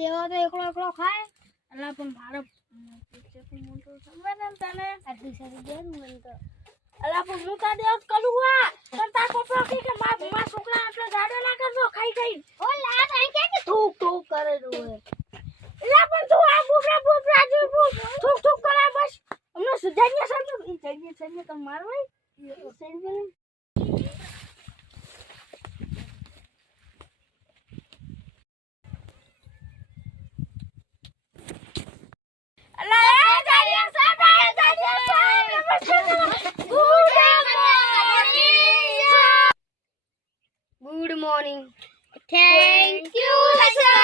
દેવો તો એકલો એકલો ખાય એટલે પણ મારો મોટો સમય ને તને આટલી સારી દે મને તો અલા પણ હું તા દેવ કલુઆ તન તા કોપરો કે માર છોકરા આટલો જાડો ના કરજો ખાઈ ગઈ ઓ લા તઈ કે ઠૂક ઠૂક કરે રોય એલા પણ તું આ બુબરા જો ઠૂક ઠૂક કરે બસ અમને સુધારીએ સમજો ઈ જઈએ તો મારો ઈ sandal Good morning. Thank you, sir.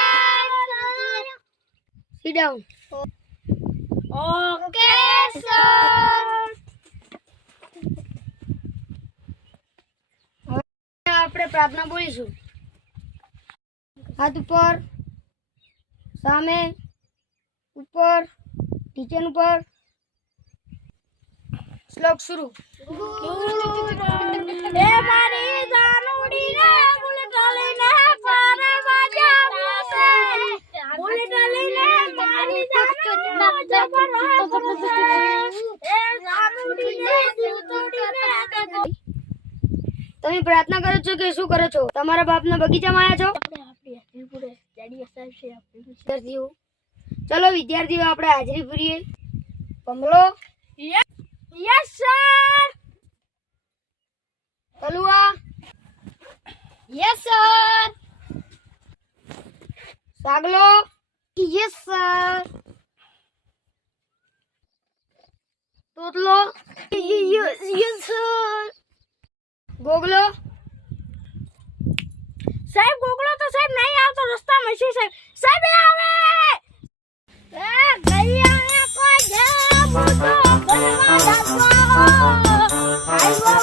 Sit down. Okay, sir. આપણે પ્રાર્થના બોલીશું. હાથ ઉપર, સામે, ઉપર, નીચે ઉપર. શ્લોક શરૂ. એ મારી જાનુડી ને બુલેટ લઈને ફરવા જાવું છે બુલેટ લઈને મારી જાનુડી જબર છે એ જાનુડી ને દૂધડી ને તમે પ્રાર્થના કરો છો કે શું કરો છો? તમારા બાપના બગીચામાં આવ્યા છો? આપણી પૂરે ડેડી સાહેબ છે આપણી વિદ્યાર્થીઓ, ચલો વિદ્યાર્થીઓ આપણે હાજરી પૂરીએ. Kamlo, yes sir Kalua, yes sir Saglo, yes sir Totlo, yes sir Goglo, સાહેબ ગોગલો તો સાહેબ નહીં આવતો રસ્તામાં છે સાહેબ સાહેબ આવે એ ગલિયા કોઈ જે મોટો બનવા જાતો આઈવો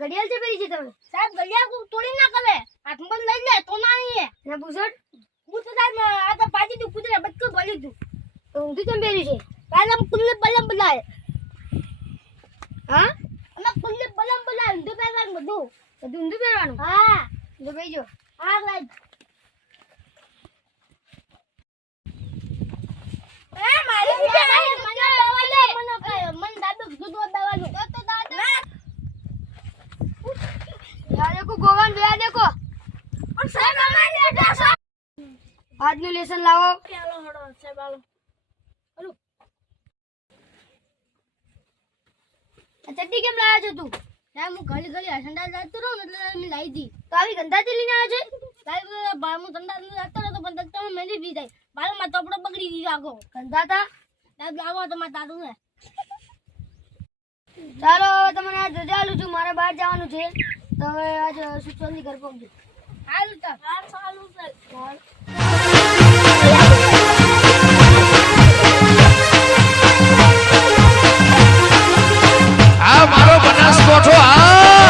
ઘડિયાળ છે પેલી છે તમે સાહેબ ગલિયા તોડી ના કરે હાથમાં લઈ લે તો ના આવીએ ને બુસટ હું તો સાહેબ આ તો પાજી તું કુતરે બચકો ભરી તું તો ઊંધી કેમ પહેરી છે? પહેલા કુલ્લે બલમ બલાય હા, અમે કુલ્લે બલમ બલાય ઊંધું પહેરવાનું બધું ઊંધું પહેરવાનું. હા તો બેજો. હા રાઈટ એ મારી મને દવા લે મને કાય મન દાદુ દૂધ દવાનું તો દાદુ યા દેખો ગોવાન બે દેખો. પણ સાહેબ અમારે બેઠા આજનું લેસન લાવો. ચાલો હડો સાહેબ આલો હલો આ ચડ્ડી કેમ લાવ્યો છો તું? સાહેબ હું ગલી ગલી હસંડા જતો રહું ને એટલે મેં લાવી દી તો આવી ગંધાથી લઈને આવ્યો છે? સાહેબ બાળમાં ઠંડા જતો રહો તો પણ દત્તા મેલી દી જાય બાળમાં તપડો બગડી ગયો આખો ગંધાતા? સાહેબ લાવો તો મારે દાદુ ને ચાલો હવે તમને આજ રજા આલું છું, મારે બહાર જવાનું છે તો હવે આજ સુચવાની ઘર પહોંચજો. હાલ તો હાલ સારું સાહેબ